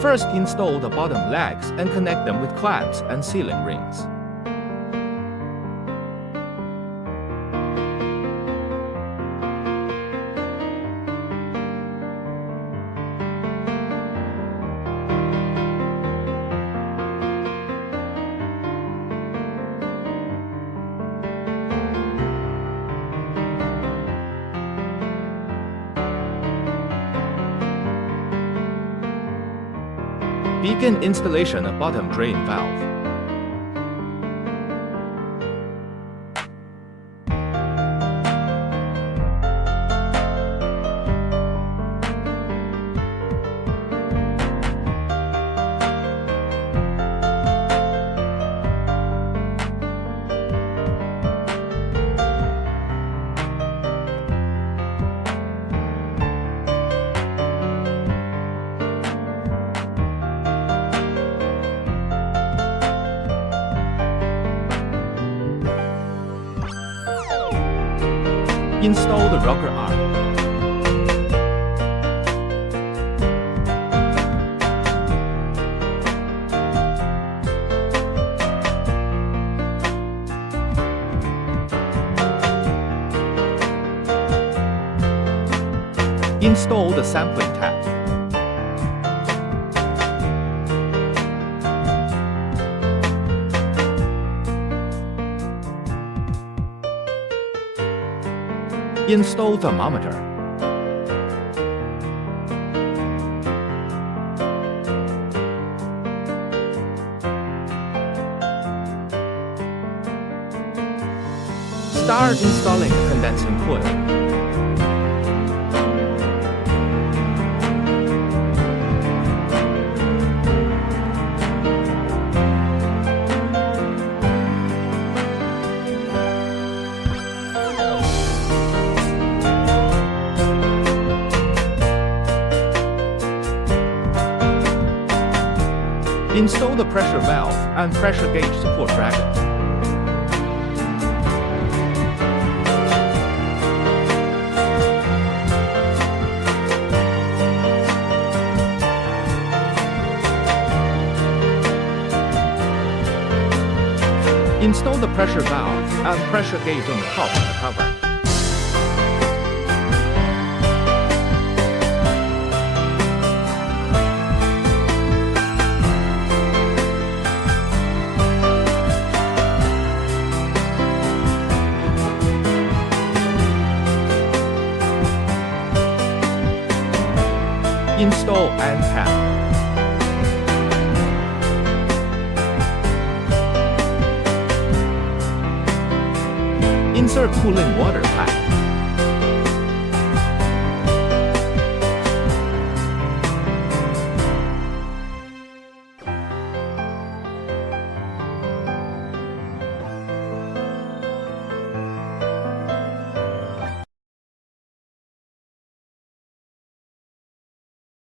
First, install the bottom legs and connect them with clamps and sealing rings. Begin installation of bottom drain valve. Install the rocker arm. Install the sampling tap. Install thermometer. Start installing the condensing coil. Install the pressure valve and pressure gauge support bracket. Install the pressure valve and pressure gauge on the top of the cover. Install and tap. Insert cooling water pipe.